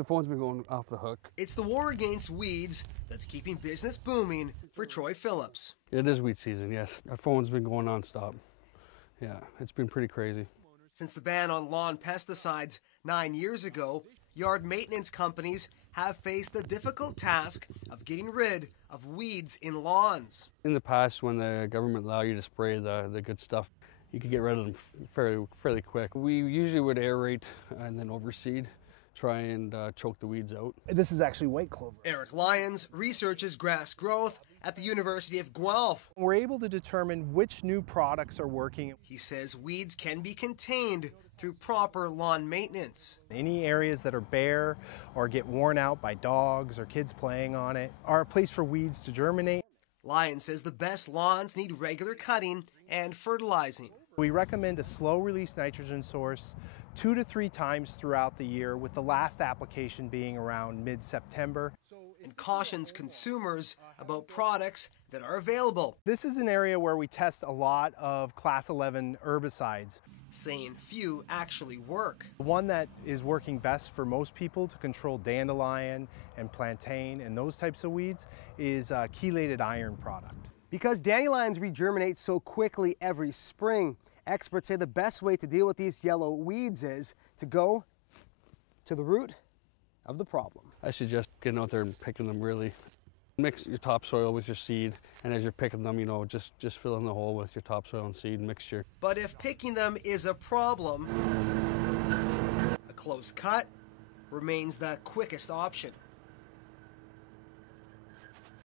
the phone's been going off the hook. It's the war against weeds that's keeping business booming for Troy Phillips. It is weed season, yes. Our phone's been going non-stop. Yeah, it's been pretty crazy. Since the ban on lawn pesticides 9 years ago, yard maintenance companies have faced the difficult task of getting rid of weeds in lawns. In the past, when the government allowed you to spray the good stuff, you could get rid of them fairly quick. We usually would aerate and then overseed, try and choke the weeds out. This is actually white clover. Eric Lyons researches grass growth at the University of Guelph. We're able to determine which new products are working. He says weeds can be contained through proper lawn maintenance. Any areas that are bare or get worn out by dogs or kids playing on it are a place for weeds to germinate. Lyons says the best lawns need regular cutting and fertilizing. We recommend a slow-release nitrogen source 2 to 3 times throughout the year, with the last application being around mid-September. And cautions consumers about products that are available. This is an area where we test a lot of Class 11 herbicides, saying few actually work. The one that is working best for most people to control dandelion and plantain and those types of weeds is a chelated iron product. Because dandelions regerminate so quickly every spring, experts say the best way to deal with these yellow weeds is to go to the root of the problem. I suggest getting out there and picking them really. Mix your topsoil with your seed, and as you're picking them, just fill in the hole with your topsoil and seed mixture. But if picking them is a problem, a close cut remains the quickest option.